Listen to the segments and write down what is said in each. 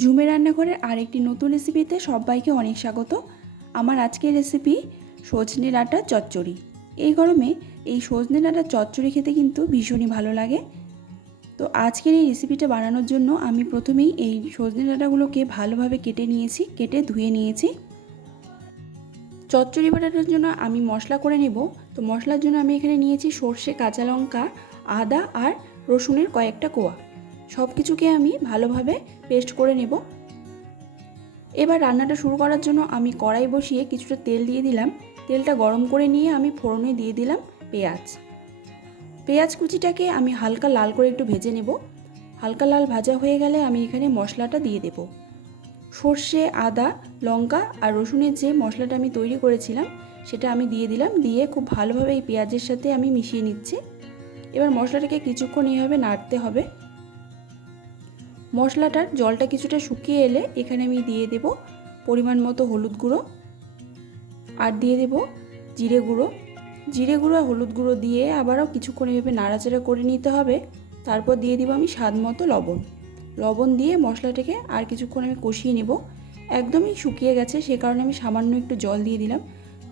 ঝুমে রান্নাঘরের আরেকটি নতুন রেসিপিতে সবাইকে অনেক স্বাগত। আমার আজকের রেসিপি সজনে ডাঁটার চচ্চড়ি। এই গরমে এই সজনে ডাঁটার চচ্চড়ি খেতে কিন্তু ভীষণই ভালো লাগে। তো আজকের এই রেসিপিটা বানানোর জন্য আমি প্রথমেই এই সজনে ডাঁটাগুলোকে ভালোভাবে কেটে ধুয়ে নিয়েছি। চচ্চড়ি বানানোর জন্য আমি মশলা করে নেব। তো মশলার জন্য আমি এখানে নিয়েছি সর্ষে, কাঁচা লঙ্কা, আদা আর রসুনের কয়েকটা কোয়া। সব কিছুকে আমি ভালোভাবে পেস্ট করে নেব। এবার রান্নাটা শুরু করার জন্য আমি কড়াই বসিয়ে কিছুটা তেল দিয়ে দিলাম। তেলটা গরম করে নিয়ে আমি ফোড়নে দিয়ে দিলাম পেঁয়াজ কুচিটাকে আমি হালকা লাল করে একটু ভেজে নেব। হালকা লাল ভাজা হয়ে গেলে আমি এখানে মশলাটা দিয়ে দেব। সর্ষে, আদা, লঙ্কা আর রসুনের যে মশলাটা আমি তৈরি করেছিলাম সেটা আমি দিয়ে দিলাম। দিয়ে খুব ভালোভাবে এই পেঁয়াজের সাথে আমি মিশিয়ে নিচ্ছি। এবার মশলাটাকে কিছুক্ষণ এইভাবে নাড়তে হবে। মশলাটার জলটা কিছুটা শুকিয়ে এলে এখানে আমি দিয়ে দেব পরিমাণ মতো হলুদ গুঁড়ো আর দিয়ে দেব জিরে গুঁড়ো আর হলুদ গুঁড়ো দিয়ে আবারও কিছুক্ষণ এভাবে নাড়াচাড়া করে নিতে হবে। তারপর দিয়ে দেব আমি স্বাদ মতো লবণ দিয়ে মশলাটাকে আর কিছুক্ষণ আমি কষিয়ে নেব। একদমই শুকিয়ে গেছে, সে কারণে আমি সামান্য একটু জল দিয়ে দিলাম।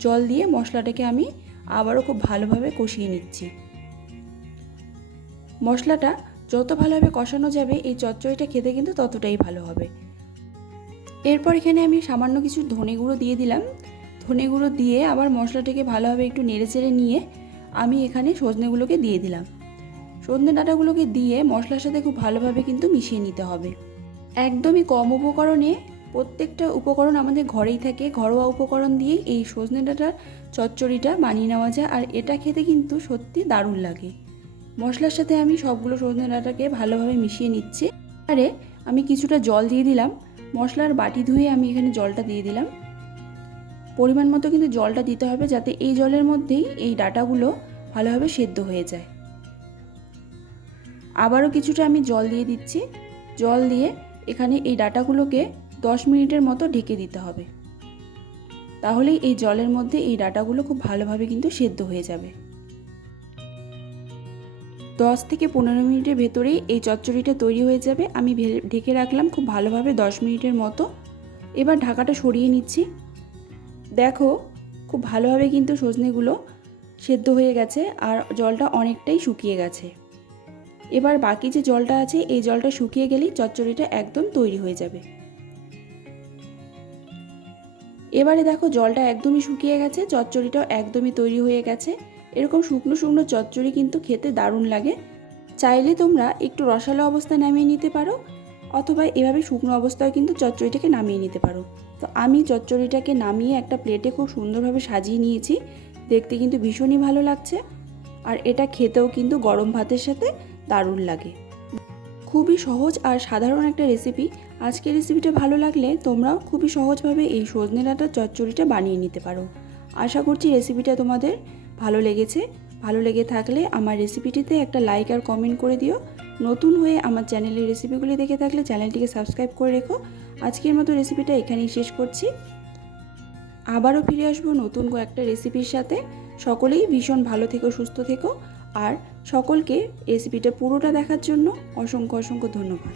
জল দিয়ে মশলাটাকে আমি আবারও খুব ভালোভাবে কষিয়ে নিচ্ছি। মশলাটা যত ভালোভাবে কষানো যাবে এই চচ্চড়িটা খেতে কিন্তু ততটাই ভালো হবে। এরপর এখানে আমি সামান্য কিছু ধনে গুঁড়ো দিয়ে দিলাম। ধনে গুঁড়ো দিয়ে আবার মশলাটাকে ভালোভাবে একটু নেড়েচেড়ে নিয়ে আমি এখানে সজনেগুলোকে দিয়ে দিলাম। সজনে ডাঁটাগুলোকে দিয়ে মশলার সাথে খুব ভালোভাবে কিন্তু মিশিয়ে নিতে হবে। একদমই কম উপকরণে প্রত্যেকটা উপকরণ আমাদের ঘরেই থাকে। ঘরোয়া উপকরণ দিয়েই এই সজনে ডাঁটার চচ্চড়িটা বানিয়ে নেওয়া যায় আর এটা খেতে কিন্তু সত্যি দারুণ লাগে। মশলার সাথে আমি সবগুলো সজনে ডাঁটাকে ভালোভাবে মিশিয়ে নিচ্ছি। আরে আমি কিছুটা জল দিয়ে দিলাম। মশলার বাটি ধুয়ে আমি এখানে জলটা দিয়ে দিলাম। পরিমাণ মতো কিন্তু জলটা দিতে হবে যাতে এই জলের মধ্যেই এই ডাঁটাগুলো ভালোভাবে সেদ্ধ হয়ে যায়। আবারও কিছুটা আমি জল দিয়ে দিচ্ছি। জল দিয়ে এখানে এই ডাঁটাগুলোকে 10 মিনিটের মতো ঢেকে দিতে হবে। তাহলেই এই জলের মধ্যে এই ডাঁটাগুলো খুব ভালোভাবে কিন্তু সেদ্ধ হয়ে যাবে। 10 থেকে 15 মিনিটের ভেতরেই এই চচ্চড়িটা তৈরি হয়ে যাবে। আমি ঢেকে রাখলাম খুব ভালোভাবে 10 মিনিটের মতো। এবার ঢাকাটা সরিয়ে নিচ্ছি। দেখো খুব ভালোভাবে কিন্তু সজনেগুলো সেদ্ধ হয়ে গেছে আর জলটা অনেকটাই শুকিয়ে গেছে। এবার বাকি যে জলটা আছে এই জলটা শুকিয়ে গেলেই চচ্চড়িটা একদম তৈরি হয়ে যাবে। এবারে দেখো জলটা একদমই শুকিয়ে গেছে, চচ্চড়িটাও একদমই তৈরি হয়ে গেছে। এরকম শুকনো শুকনো চচ্চড়ি কিন্তু খেতে দারুণ লাগে। চাইলে তোমরা একটু রসালো অবস্থায় নামিয়ে নিতে পারো অথবা এভাবে শুকনো অবস্থায় কিন্তু চচ্চড়িটাকে নামিয়ে নিতে পারো। তো আমি চচ্চড়িটাকে নামিয়ে একটা প্লেটে খুব সুন্দরভাবে সাজিয়ে নিয়েছি। দেখতে কিন্তু ভীষণই ভালো লাগছে আর এটা খেতেও কিন্তু গরম ভাতের সাথে দারুণ লাগে। খুবই সহজ আর সাধারণ একটা রেসিপি। আজকের রেসিপিটা ভালো লাগলে তোমরাও খুবই সহজভাবে এই সজনে ডাঁটার চচ্চড়িটা বানিয়ে নিতে পারো। আশা করছি রেসিপিটা তোমাদের ভালো লেগেছে। ভালো লেগে থাকলে আমার রেসিপিটিতে একটা লাইক আর কমেন্ট করে দিও। নতুন হয়ে আমার চ্যানেলের রেসিপিগুলি দেখে থাকলে চ্যানেলটিকে সাবস্ক্রাইব করে রেখো। আজকের মতো রেসিপিটা এখানেই শেষ করছি। আবারও ফিরে আসবো নতুন কয়েকটা রেসিপির সাথে। সকলেই ভীষণ ভালো থেকো, সুস্থ থেকো আর সকলকে রেসিপিটা পুরোটা দেখার জন্য অসংখ্য ধন্যবাদ।